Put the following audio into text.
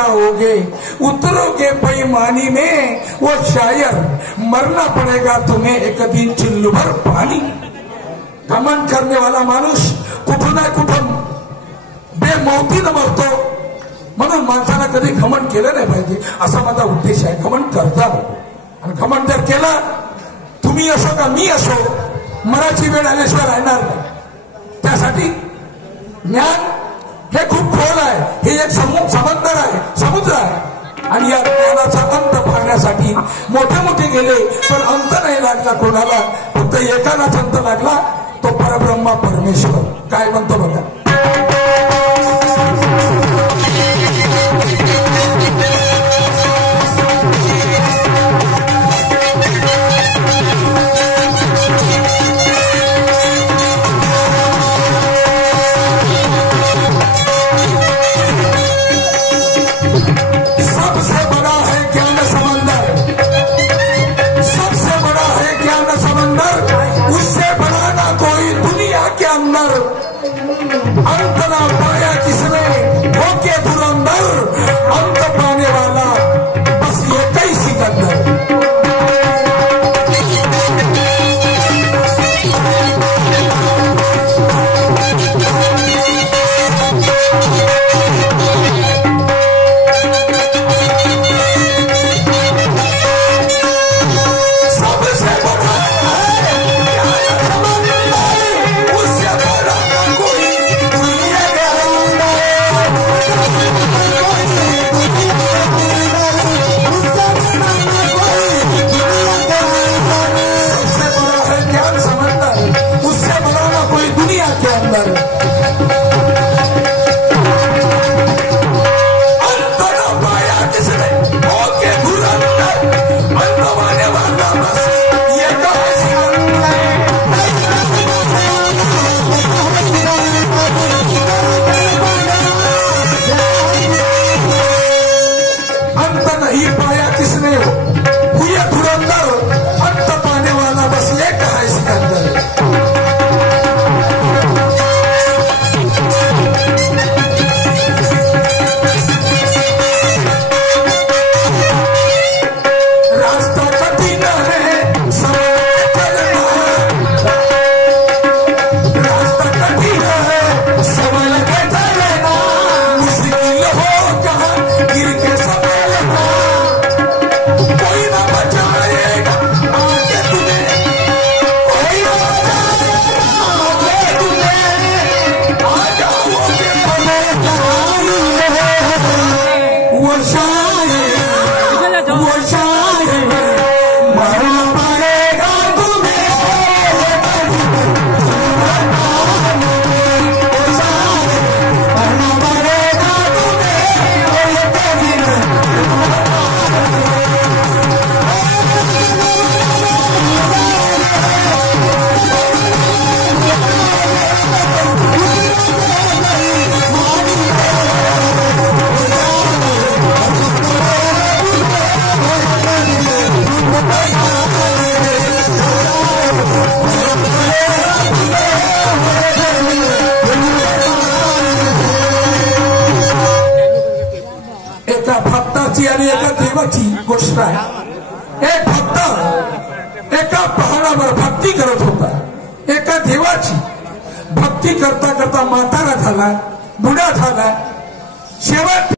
जाओगे, उतरोगे पैमानी में, वो शायर मरना पड़ेगा तुम्हें एक दिन चुल्लू भर पानी। घमंड करने वाला माणूस कुठून ना कुठून बेमौतीनं मरतो, म्हणून माणसाला कधी घमंड केलं नाही पाहिजे असा माझा उद्देश आहे। घमंड करता आणि घमंड जर केला, तुम्ही असो का मी असो, मराठी वेळ आल्याशिवाय राहणार नाही। त्यासाठी ज्ञान हे खूप खोल आहे, हे एक समंदर आहे, समुद्र आहे, आणि या ज्ञानाचा अंत पाहण्यासाठी मोठे मोठे गेले पण अंत नाही लागला कोणाला, फक्त एकालाच अंत लागला, तो परब्रह्मा परमेश्वर। काय म्हणतो बघा, अंत ना पाया किसने होके धुरंधर, अंत पाने वाला बस ये कई सिकंदर। आणि एका देवाची गोष्ट आहे। एक भक्त एका पहाडावर भक्ती करत होता, एका देवाची भक्ती करता करता म्हातारा झाला, बुडा झाला, शेवट